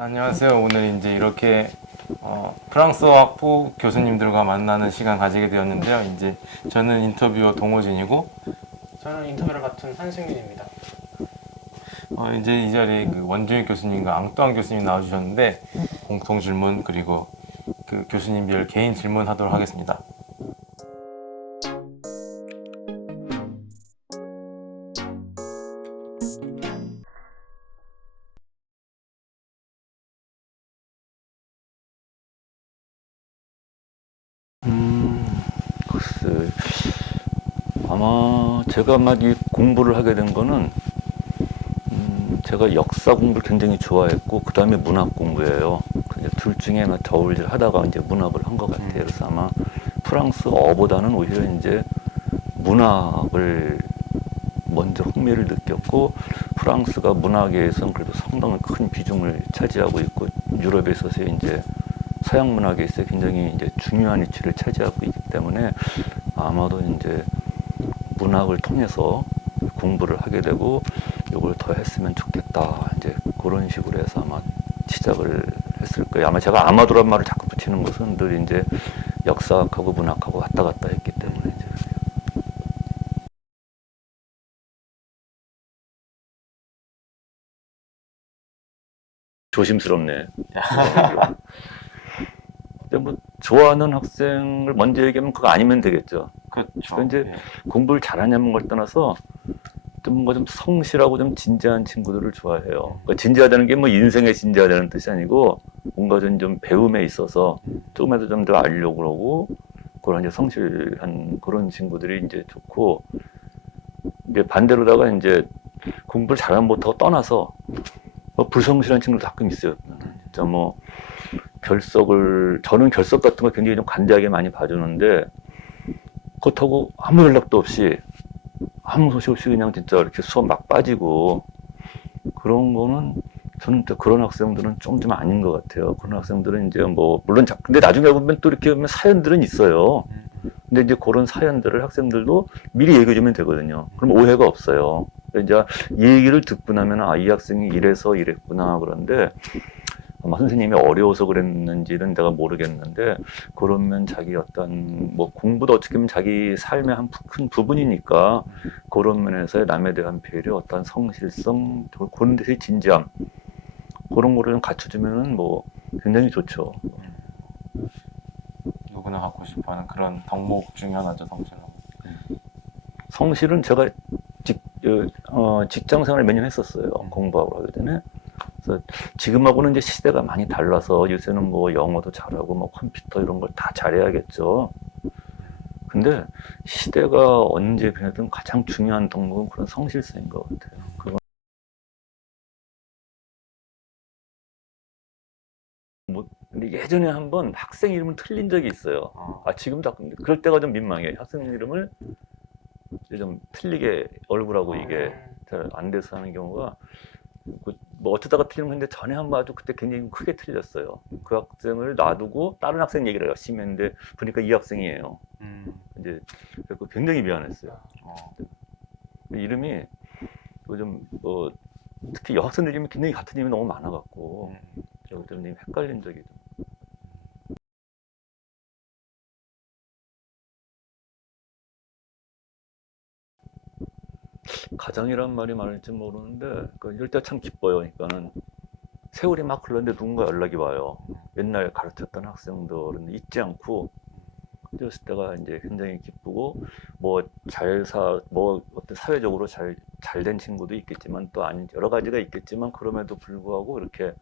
안녕하세요. 오늘 이제 이렇게 프랑스어 학부 교수님들과 만나는 시간 가지게 되었는데요. 이제 저는 인터뷰어 동호진이고, 저는 인터뷰를 맡은 한승민입니다. 이제 이 자리에 그 원주익 교수님과 앙뚜안 교수님 나와주셨는데, 공통 질문 그리고 그 교수님별 개인 질문하도록 하겠습니다. 글쎄, 제가 이 공부를 하게 된 거는, 제가 역사 공부를 굉장히 좋아했고, 그 다음에 문학 공부예요. 둘 중에 저울질 하다가 이제 문학을 한 것 같아요. 그래서 아마 프랑스어보다는 오히려 이제 문학을 먼저 흥미를 느꼈고, 프랑스가 문학에선 그래도 상당히 큰 비중을 차지하고 있고, 유럽에 있어서 이제 서양 문학에 있어 굉장히 이제 중요한 위치를 차지하고 있기 때문에 아마도 이제 문학을 통해서 공부를 하게 되고 이걸 더 했으면 좋겠다 이제 그런 식으로 해서 아마 시작을 했을 거예요. 아마 제가 아마도란 말을 자꾸 붙이는 것은 늘 이제 역사학하고 문학하고 왔다 갔다 했기 때문에 이제 조심스럽네. 근데 뭐 좋아하는 학생을 먼저 얘기하면 그거 아니면 되겠죠. 그렇죠. 이제 공부를 잘하냐는 걸 떠나서 좀 성실하고 좀 진지한 친구들을 좋아해요. 그러니까 진지하다는 게 뭐 인생에 진지하다는 뜻이 아니고 뭔가 좀 배움에 있어서 조금이라도 좀 더 알려고 그러고 그런 이제 성실한 그런 친구들이 이제 좋고 이제 반대로다가 이제 공부를 잘하는 못하고 떠나서 뭐 불성실한 친구도 가끔 있어요. 진짜 뭐 저는 결석 같은 거 굉장히 좀 관대하게 많이 봐주는데 그렇다고 아무 연락도 없이 아무 소식 없이 그냥 진짜 이렇게 수업 막 빠지고 그런 거는 저는 또 그런 학생들은 좀 아닌 것 같아요. 그런 학생들은 이제 뭐 물론 근데 나중에 보면 또 이렇게 보면 사연들은 있어요. 근데 이제 그런 사연들을 학생들도 미리 얘기해 주면 되거든요. 그럼 오해가 없어요. 이제 이 얘기를 듣고 나면 이 학생이 이래서 이랬구나. 그런데 아마 선생님이 어려워서 그랬는지는 내가 모르겠는데 그러면 자기 어떤 뭐 공부도 어떻게 보면 자기 삶의 한 큰 부분이니까 그런 면에서 남에 대한 배려, 어떤 성실성, 그런 데서의 진지함 그런 거를 좀 갖춰주면은 뭐 굉장히 좋죠. 누구나 갖고 싶어하는 그런 덕목 중에 하나죠, 성실함. 성실은 제가 직장 생활을 몇 년 했었어요. 공부하고 하기 전에. 그래서 지금하고는 이제 시대가 많이 달라서 요새는 뭐 영어도 잘하고 뭐 컴퓨터 이런 걸 다 잘해야겠죠. 근데 시대가 언제 변하든 가장 중요한 덕목은 그런 성실성인 것 같아요. 근데 예전에 한번 학생 이름을 틀린 적이 있어요. 지금도 그럴 때가 좀 민망해요. 학생 이름을 좀 틀리게 얼굴하고 이게 잘 안 돼서 하는 경우가 뭐 어쩌다가 틀린 건데 전에 한번 아주 그때 굉장히 크게 틀렸어요. 그 학생을 놔두고 다른 학생 얘기를 열심히 했는데 보니까 이 학생이에요. 이제 그래서 굉장히 미안했어요. 이름이 요즘 특히 여학생들 이름이 굉장히 같은 이름이 너무 많아갖고 제가 좀 헷갈린 적이 좀. 가장이란 말이 많을지 모르는데 이럴 때 참 기뻐요. 그러니까는 세월이 막 흘렀는데 누군가 연락이 와요. 옛날 가르쳤던 학생들은 잊지 않고 그랬을 때가 이제 굉장히 기쁘고 뭐 어떤 사회적으로 잘 된 친구도 있겠지만 또 아닌 여러 가지가 있겠지만 그럼에도 불구하고 이렇게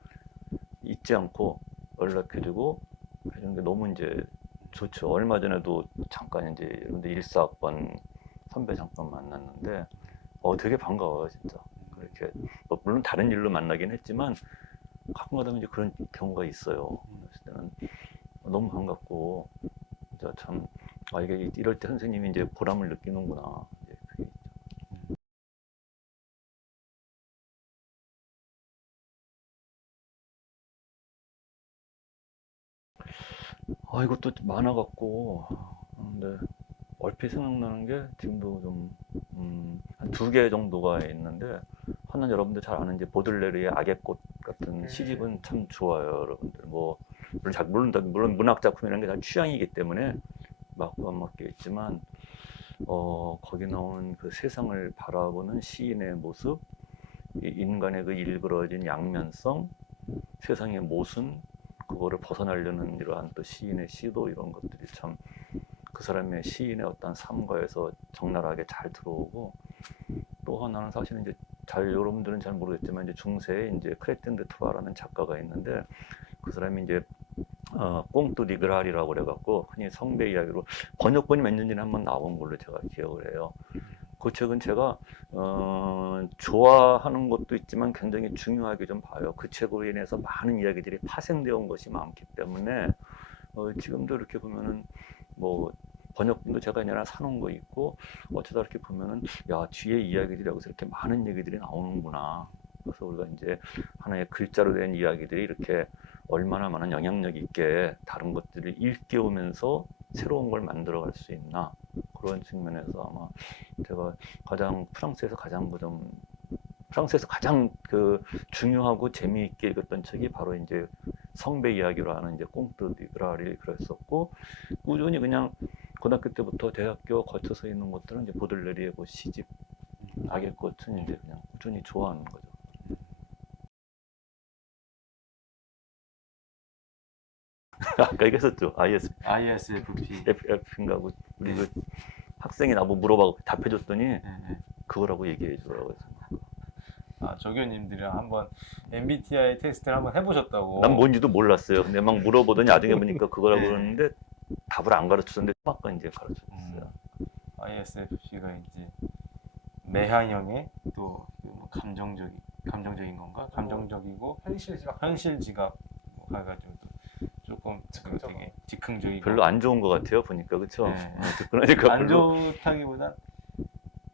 잊지 않고 연락해주고 해주는 게 너무 이제 좋죠. 얼마 전에도 잠깐 이제 여러분들 14학번 선배 잠깐 만났는데 되게 반가워요 진짜. 그렇게 물론 다른 일로 만나긴 했지만 가끔가다 이제 그런 경우가 있어요. 그랬을 때는 너무 반갑고 진짜 참 이게 이럴 때 선생님이 이제 보람을 느끼는구나. 이제 그게 이것도 많아갖고 근데 얼핏 생각나는 게 지금도 좀 한 2개 정도가 있는데, 하나는 여러분들 잘 아는 이제 보들레르의 악의 꽃 같은 시집은 참 좋아요, 여러분들. 뭐 물론 문학 작품이라는 게 다 취향이기 때문에 맞고 안 맞겠지만, 거기 나오는 그 세상을 바라보는 시인의 모습, 이 인간의 그 일그러진 양면성, 세상의 모순, 그거를 벗어나려는 이러한 또 시인의 시도, 이런 것들이 참 그 사람의 시인의 어떤 삶과에서 적나라하게 잘 들어오고, 또 하나는 사실은 이제 여러분들은 잘 모르겠지만 이제 중세에 이제 크레텐 드 트라라는 작가가 있는데, 그 사람이 이제 꽁뚜 디그랄이라고 그래갖고 흔히 성배 이야기로 번역본이 몇 년 전에 한번 나온 걸로 제가 기억을 해요. 그 책은 제가 좋아하는 것도 있지만 굉장히 중요하게 좀 봐요. 그 책으로 인해서 많은 이야기들이 파생되어 온 것이 많기 때문에 지금도 이렇게 보면은 뭐 번역본도 제가 그냥 사놓은 거 있고, 어쩌다 이렇게 보면은 야, 뒤에 이야기들이 여기서 이렇게 많은 얘기들이 나오는구나. 그래서 우리가 이제 하나의 글자로 된 이야기들이 이렇게 얼마나 많은 영향력 있게 다른 것들을 일깨우면서 새로운 걸 만들어갈 수 있나, 그런 측면에서 아마 제가 프랑스에서 가장 그 중요하고 재미있게 읽었던 책이 바로 이제 성배 이야기로 하는 이제 꽁뚜 디그랄이 그랬었고, 꾸준히 그냥 고등학교 때부터 대학교 거쳐서 있는 것들은 이제 보들레리의 그 시집 악의 꽃은 이제 그냥 꾸준히 좋아하는 거죠. 아까 얘기했었죠. ISFP인가, 우리 그 학생이 나보고 물어봐서 답해줬더니 그거라고 얘기해 주더라고요. 조 교님들이랑 한번 MBTI 테스트를 한번 해보셨다고. 난 뭔지도 몰랐어요. 근데 막 물어보더니 나중에 보니까 그거라고 그러는데 답을 안 가르쳐줬는데 아까 이제 가르쳐줬어요. ISFP가 이제 매한형의 또 감정적인 건가? 감정적이고 현실 지각 가가지고 조금 되게 즉흥적이고 별로 안 좋은 것 같아요, 보니까. 그렇죠? 네. 듣고 나니까 안 별로. 좋다기보다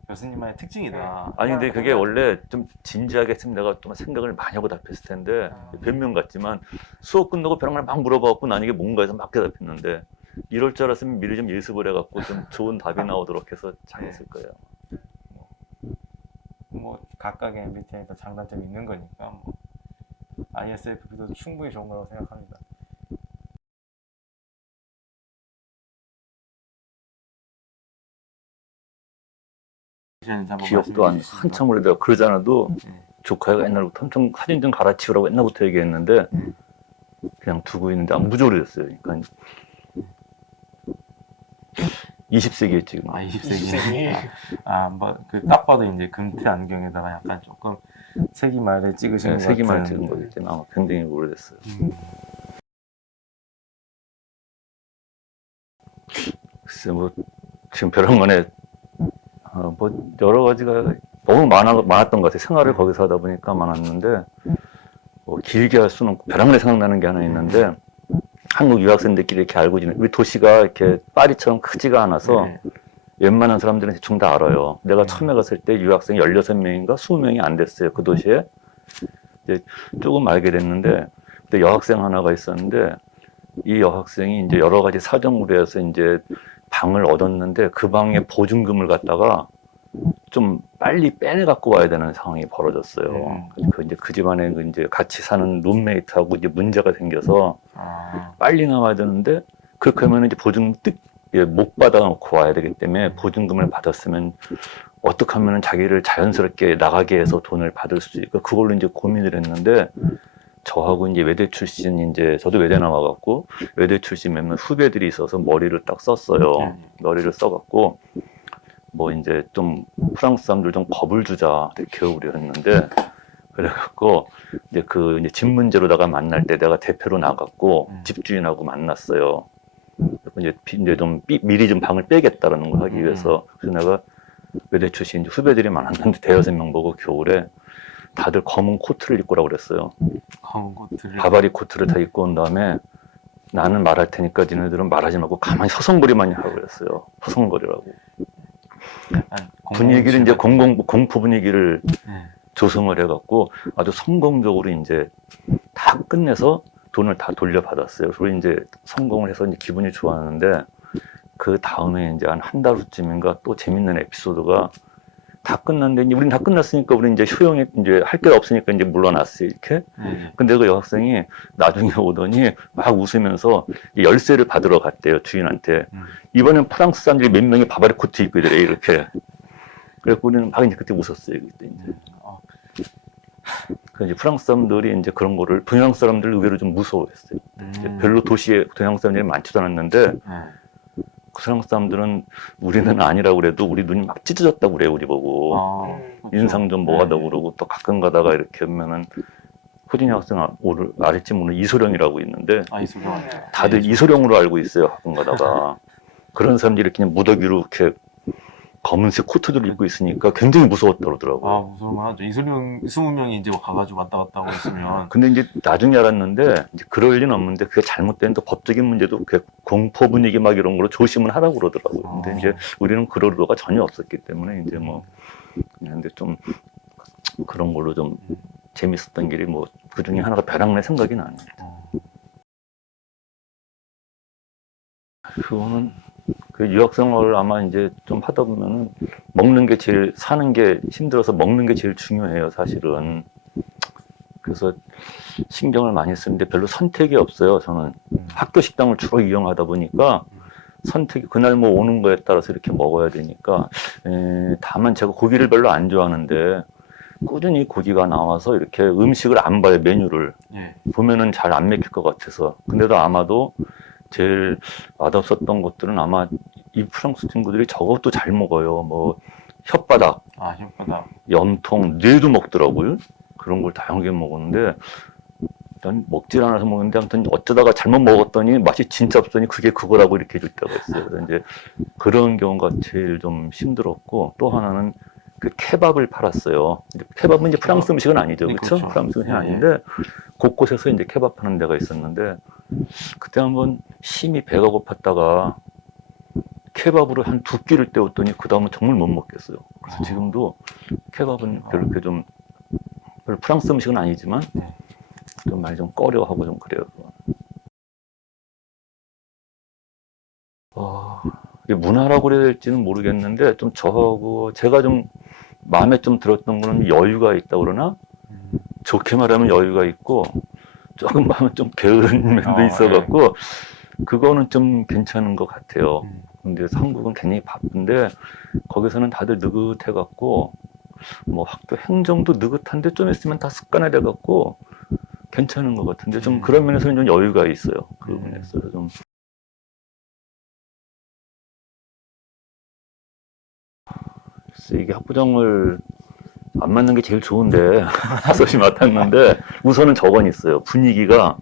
교수님만의 특징이다. 아니 근데 그게 원래 좀 진지하게 했으면 내가 좀 생각을 많이 하고 답했을 텐데, 변명 같지만 수업 끝나고 벼랑 말 막 물어봐갖고 난 이게 뭔가 해서 막 대답했는데, 이럴 줄 알았으면 미리 좀 예습을 해갖고 좀 좋은 답이 나오도록 해서 잘했을 거예요. 뭐 각각의 MBTI도 장단점이 있는 거니까 뭐 ISFP도 충분히 좋은 거라고 생각합니다. 기억도 한참 오래돼요. 그러지 않아도 조카가 옛날부터 엄청 사진 좀 갈아치우라고 옛날부터 얘기했는데 그냥 두고 있는데 안 부조리했어요. 그러니까 20세기에 지금. 20세기. 딱 봐도 이제 금태 안경에다가 약간 조금 세기말에 찍으신 것 같은. 세기말 찍은 거기 때문에 아마 굉장히 오래됐어요. 글쎄 뭐 지금 벼랑간에 뭐 여러 가지가 너무 많았던 것 같아요. 생활을 거기서 하다 보니까 많았는데, 뭐 길게 할 수는 없고 벼랑간에 생각나는 게 하나 있는데, 한국 유학생들끼리 이렇게 알고 지내는, 우리 도시가 이렇게 파리처럼 크지가 않아서 웬만한 사람들은 대충 다 알아요. 내가 처음에 갔을 때 유학생이 16명인가 20명이 안 됐어요, 그 도시에. 이제 조금 알게 됐는데, 그때 여학생 하나가 있었는데, 이 여학생이 이제 여러 가지 사정으로 해서 이제 방을 얻었는데, 그 방에 보증금을 갖다가 좀 빨리 빼내 갖고 와야 되는 상황이 벌어졌어요. 그 집안에 이제 같이 사는 룸메이트하고 이제 문제가 생겨서 빨리 나와야 되는데, 그렇게 하면 이제 보증금 못 받아놓고 와야 되기 때문에 보증금을 받았으면 어떻게 하면 자기를 자연스럽게 나가게 해서 돈을 받을 수 있을까, 그걸로 이제 고민을 했는데, 저하고 이제 외대 출신, 이제 저도 외대 나와갖고 외대 출신 몇몇 후배들이 있어서 머리를 딱 썼어요. 머리를 써갖고 뭐 이제 좀 프랑스 사람들 좀 겁을 주자 이렇게 우려 했는데, 그래갖고 이제 이제 집 문제로다가 만날 때 내가 대표로 나갔고 집주인하고 만났어요. 이제 좀 미리 좀 방을 빼겠다라는 걸 하기 위해서. 그래서 내가 외대 출신 후배들이 많았는데 대여섯 명 보고 겨울에 다들 검은 코트를 입고 오라고 그랬어요. 검은 코트를. 바바리 코트를 다 입고 온 다음에 나는 말할 테니까 니네들은 말하지 말고 가만히 서성거리만 하라고 그랬어요. 서성거리라고. 분위기를 이제 공포 분위기를 조성을 해갖고 아주 성공적으로 이제 다 끝내서 돈을 다 돌려받았어요. 그리고 이제 성공을 해서 이제 기분이 좋았는데, 그 다음에 이제 한 달 후쯤인가 또 재밌는 에피소드가 다 끝났는데 이제 우린 다 끝났으니까 우리 이제 효영이 이제 할 게 없으니까 이제 물러났어요 이렇게. 근데 그 여학생이 나중에 오더니 막 웃으면서 열쇠를 받으러 갔대요 주인한테. 이번엔 프랑스 사람들이 몇 명이 바바리 코트 입고 이래 이렇게. 그래서 우리는 막 이제 그때 웃었어요 그때 이제. 그 이제 프랑스 사람들이 이제 그런 거를 동양 사람들 의외로 좀 무서워했어요. 이제 별로 도시에 동양 사람들이 많지도 않았는데 그 프랑스 사람들은 우리는 아니라고 그래도 우리 눈이 막 찢어졌다고 그래요 우리 보고. 인상 좀 뭐하다고 그러고 또 가끔 가다가 이렇게 하면은 호진이 학생 아랫집문은 이소룡이라고 있는데 이소룡. 다들 이소룡으로 알고 있어요 가끔 가다가. 그런 사람들이 이렇게 그냥 무더기로 이렇게 검은색 코트를 입고 있으니까 굉장히 무서웠다고 그러더라고요. 무서울만 하죠. 이소룡 20명이 이제 가가지고 왔다 갔다 하고 있으면. 근데 이제 나중에 알았는데 이제 그럴 리는 없는데 그게 잘못된 또 법적인 문제도 그 공포 분위기 막 이런 걸로 조심을 하라고 그러더라고요. 근데 이제 우리는 그럴 의도가 전혀 없었기 때문에 이제 뭐 근데 좀 그런 걸로 좀 재밌었던 길이 뭐 그 중에 하나가 벼랑내 생각이 나네요. 그거는 그 유학생활을 아마 이제 좀 하다 보면은 먹는 게 제일 사는 게 힘들어서 먹는 게 제일 중요해요 사실은. 그래서 신경을 많이 쓰는데 별로 선택이 없어요 저는. 학교 식당을 주로 이용하다 보니까 선택이 그날 뭐 오는 거에 따라서 이렇게 먹어야 되니까. 다만 제가 고기를 별로 안 좋아하는데 꾸준히 고기가 나와서 이렇게 음식을 안 봐요 메뉴를. 보면은 잘 안 먹힐 것 같아서. 근데도 아마도 제일 맛없었던 것들은 아마 이 프랑스 친구들이 저것도 잘 먹어요. 뭐 혓바닥, 혓바닥, 염통, 뇌도 먹더라고요. 그런 걸 다양하게 먹었는데 일단 먹질 않아서 먹는데 아무튼 어쩌다가 잘못 먹었더니 맛이 진짜 없더니 그게 그거라고 이렇게 해줄 때가 있어요. 그래서 이제 그런 경우가 제일 좀 힘들었고 또 하나는 그 케밥을 팔았어요. 케밥은 이제 프랑스 음식은 아니죠, 그렇죠? 프랑스 음식은 아닌데 곳곳에서 이제 케밥 하는 데가 있었는데 그때 한번 심히 배가 고팠다가 케밥으로 한 2끼를 때웠더니 그 다음은 정말 못 먹겠어요. 그래서 지금도 케밥은 별로 이렇게 좀 별로 프랑스 음식은 아니지만 좀 많이 좀 꺼려하고 좀 그래요. 이게 문화라고 그래야 될지는 모르겠는데 좀 저하고 제가 좀 마음에 좀 들었던 거는 여유가 있다 그러나 좋게 말하면 여유가 있고 조금 마음은 좀 게으른 면도 있어갖고 그거는 좀 괜찮은 것 같아요. 근데 한국은 굉장히 바쁜데 거기서는 다들 느긋해갖고 뭐 학교 행정도 느긋한데 좀 있으면 다 습관화돼갖고 괜찮은 것 같은데 좀 그런 면에서는 좀 여유가 있어요. 그 부분에서 좀. 이게 학부장을 안 맞는 게 제일 좋은데 소시 맡았는데 우선은 저건 있어요. 분위기가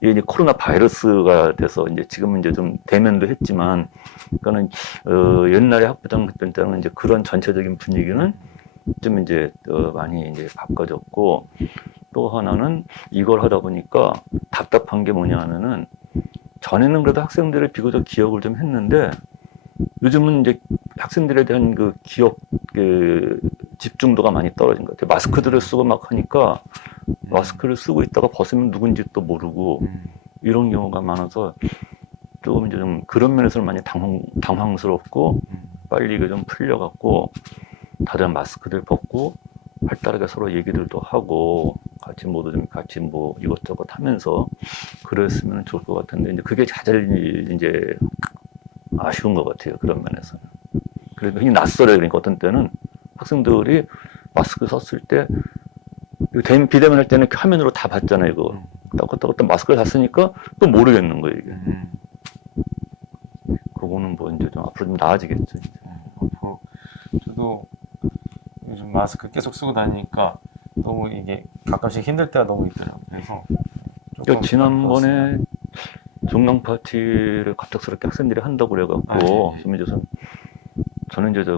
이게 이제 코로나 바이러스가 돼서 이제 지금은 이제 좀 대면도 했지만 그러니까는 옛날에 학부장 그때 때는 이제 그런 전체적인 분위기는 좀 이제 많이 이제 바꿔졌고 또 하나는 이걸 하다 보니까 답답한 게 뭐냐 하면은 전에는 그래도 학생들의 비교적 기억을 좀 했는데 요즘은 이제 학생들에 대한 그 기억 그 집중도가 많이 떨어진 것 같아요. 마스크들을 쓰고 막 하니까 마스크를 쓰고 있다가 벗으면 누군지 또 모르고 이런 경우가 많아서 조금 이제 좀 그런 면에서는 많이 당황스럽고 빨리 이게 좀 풀려갖고 다들 마스크들 벗고 활달하게 서로 얘기들도 하고 같이 모두 좀 같이 뭐 이것저것 하면서 그랬으면 좋을 것 같은데 이제 그게 가장 이제 아쉬운 것 같아요. 그런 면에서는. 그래도 흔히 낯설어요. 그러니까 어떤 때는 학생들이 마스크 썼을 때 비대면 할 때는 이렇게 화면으로 다 봤잖아요. 이거. 딱 마스크를 다 쓰니까 또 모르겠는 거예요. 이게. 그거는 뭐 이제 좀 앞으로 좀 나아지겠죠. 앞으로 저도 요즘 마스크 계속 쓰고 다니니까 너무 이게 가끔씩 힘들 때가 너무 있더라고요. 그래서 그러니까 지난번에 종강 파티를 갑작스럽게 학생들이 한다고 그래갖고 저는 이제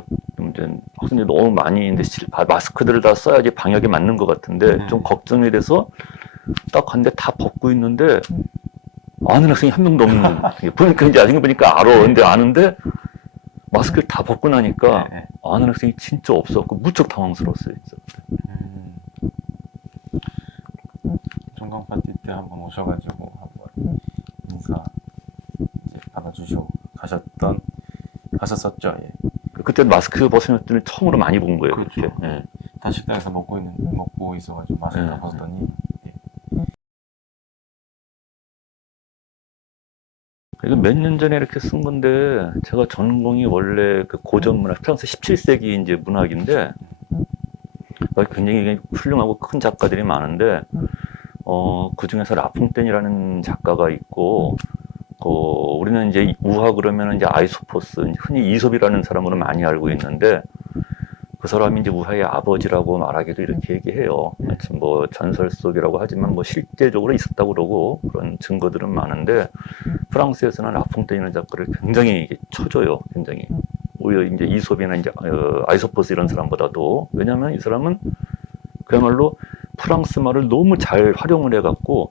학생들이 너무 많이 있는데 마스크들을 다 써야지 방역에 맞는 것 같은데 좀 걱정이 돼서 딱 갔는데 다 벗고 있는데 아는 학생이 한 명도 없는 보니까 이제 나중에 보니까 알아. 근데 아는데 마스크를 다 벗고 나니까 아는 학생이 진짜 없었고 무척 당황스러웠어요. 진짜. 종강 파티 때 한번 오셔가지고 한번 인사 이제 받아주시고 가시. 하셨었죠. 예. 그때 마스크 벗은 때는 처음으로 많이 본 거예요. 그렇죠. 그렇게. 예. 다 식당에서 먹고 있어가지고 마스크 네. 벗었더니 이거 몇 년 전에 이렇게 쓴 건데 제가 전공이 원래 그 고전 문학, 프랑스 17세기 이제 문학인데 굉장히 훌륭하고 큰 작가들이 많은데 그 중에서 라퐁텐이라는 작가가 있고 우리는 이제 우화 그러면 이제 아이소포스, 흔히 이솝이라는 사람으로 많이 알고 있는데 그 사람이 이제 우화의 아버지라고 말하기도 이렇게 얘기해요. 마침 뭐 전설 속이라고 하지만 뭐 실제적으로 있었다고 그러고 그런 증거들은 많은데 프랑스에서는 라퐁텐이라는 작가를 굉장히 쳐줘요. 굉장히. 오히려 이제 이솝이나 이제 아이소포스 이런 사람보다도. 왜냐하면 이 사람은 그야말로 프랑스 말을 너무 잘 활용을 해갖고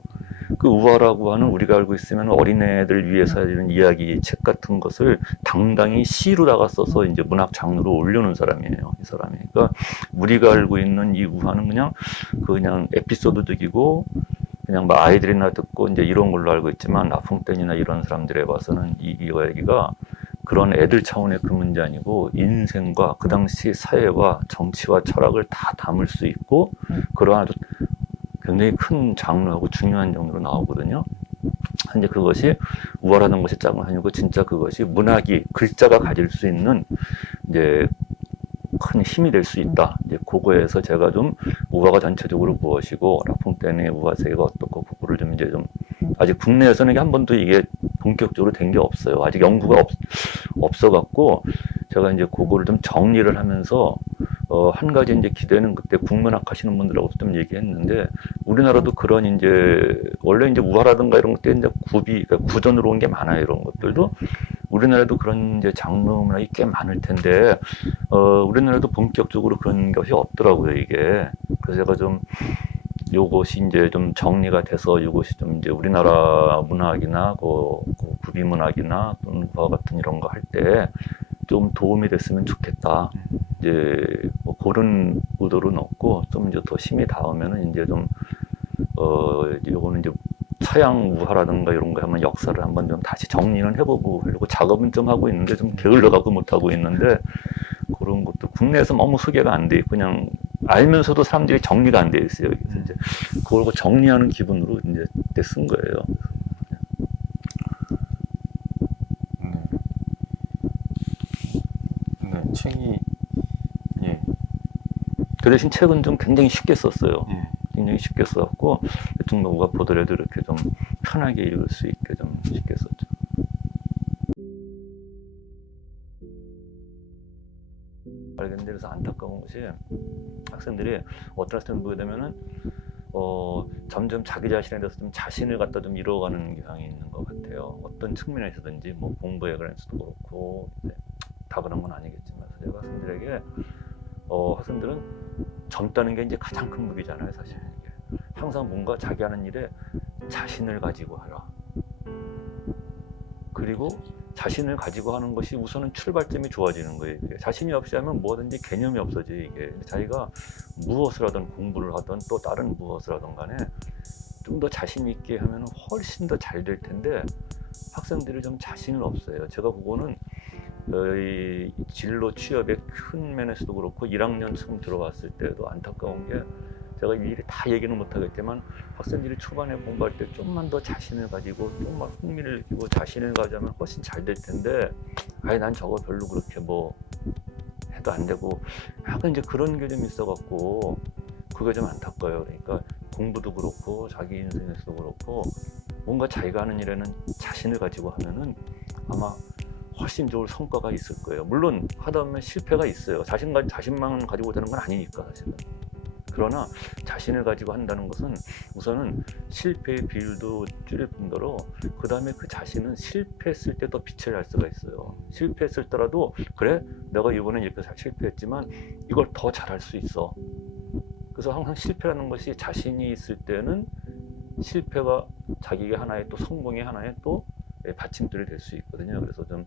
그 우화라고 하는 우리가 알고 있으면 어린애들 위해서 이런 이야기 책 같은 것을 당당히 시로다가 써서 이제 문학 장르로 올려놓은 사람이에요. 이 사람이. 그러니까 우리가 알고 있는 이 우화는 그냥 에피소드적이고 그냥 뭐 아이들이나 듣고 이제 이런 걸로 알고 있지만 라퐁텐이나 이런 사람들에 봐서는 이 이야기가 그런 애들 차원의 그 문제 아니고 인생과 그 당시 사회와 정치와 철학을 다 담을 수 있고 그러한 아주 굉장히 큰 장르하고 중요한 장르로 나오거든요. 근데 그것이 우화라는 것이 짝은 아니고 진짜 그것이 문학이 글자가 가질 수 있는 이제 큰 힘이 될 수 있다. 이제 그거에서 제가 좀 우화가 전체적으로 무엇이고 라퐁텐의 우화 세계가 어떻고 그거를 좀 이제 좀 아직 국내에서는 한 번도 이게 본격적으로 된 게 없어요. 아직 연구가 없어갖고 제가 이제 그거를 좀 정리를 하면서 한 가지 이제 기대는 그때 국문학 하시는 분들하고도 좀 얘기했는데 우리나라도 그런 이제 원래 이제 우화라든가 이런 것들 이제 그러니까 구전으로 온 게 많아요. 이런 것들도 우리나라도 그런 이제 장르 문학이 꽤 많을 텐데 우리나라도 본격적으로 그런 것이 없더라고요. 이게 그래서 제가 좀 요것이 이제 좀 정리가 돼서 이것이 좀 이제 우리나라 문학이나 구비 문학이나 또는 그와 같은 이런 거 할 때 좀 도움이 됐으면 좋겠다. 이제 뭐 그런 의도로 넣고 좀 이제 더 힘이 닿으면은 이제 좀 요거는 이제 서양 우화라든가 이런 거 하면 역사를 한번 좀 다시 정리는 해보고 하려고 작업은 좀 하고 있는데 좀 게을러갖고 못 하고 있는데 그런 것도 국내에서 너무 소개가 안 돼 있고 그냥 알면서도 사람들이 정리가 안 돼 있어요. 그래서 이제 그걸 정리하는 기분으로 이제 그때 쓴 거예요. 네, 책이 예. 그 대신 책은 좀 굉장히 쉽게 썼어요. 예. 굉장히 쉽게 써갖고 대충 누가 보더라도 이렇게 좀 편하게 읽을 수 있게 좀 쉽게 썼죠. 알겠는데 그래서 안타까운 것이 학생들이 어떤 학생들 보게 되면은 점점 자기 자신에 대해서 좀 자신을 갖다 좀 잃어가는 경향이 있는 것 같아요. 어떤 측면에서든지 뭐 공부에 관해서도 그렇고 다 그런 건 아니겠지만 제가 학생들에게 학생들은 젊다는 게 이제 가장 큰 무기잖아요, 사실. 이게. 항상 뭔가 자기 하는 일에 자신을 가지고 하라. 그리고 자신을 가지고 하는 것이 우선은 출발점이 좋아지는 거예요. 이게. 자신이 없이 하면 뭐든지 개념이 없어져요, 이게. 자기가 무엇을 하든 공부를 하든 또 다른 무엇을 하든 간에 좀 더 자신 있게 하면 훨씬 더 잘 될 텐데 학생들이 좀 자신을 없어요. 제가 그거는 이 진로 취업의 큰 면에서도 그렇고 1학년 처음 들어왔을 때도 안타까운 게 제가 일일이 다 얘기는 못하겠지만 학생들이 초반에 공부할 때 좀만 더 자신을 가지고 좀만 흥미를 느끼고 자신을 가지면 훨씬 잘 될 텐데 난 저거 별로 그렇게 뭐 해도 안 되고 약간 이제 그런 게 좀 있어갖고 그게 좀 안타까워요. 그러니까 공부도 그렇고 자기 인생에서도 그렇고 뭔가 자기가 하는 일에는 자신을 가지고 하면은 아마 훨씬 좋은 성과가 있을 거예요. 물론 하다 보면 실패가 있어요. 자신만 가지고 되는 건 아니니까 사실은. 그러나 자신을 가지고 한다는 것은 우선은 실패의 비율도 줄일 뿐더러 그 다음에 그 자신은 실패했을 때 더 빛을 할 수가 있어요. 실패했을 때라도 그래 내가 이번엔 이렇게 실패했지만 이걸 더 잘할 수 있어. 그래서 항상 실패라는 것이 자신이 있을 때는 실패가 자기가 하나의 또 성공의 하나의 또 받침돌이 될 수 있거든요. 그래서 좀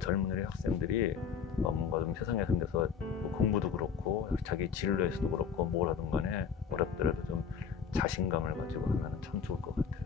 젊은 우리 학생들이 뭔가 좀 세상에 선대서 공부도 그렇고 자기 진로에서도 그렇고 뭘 하든 간에 어렵더라도 좀 자신감을 가지고 하면 참 좋을 것 같아요.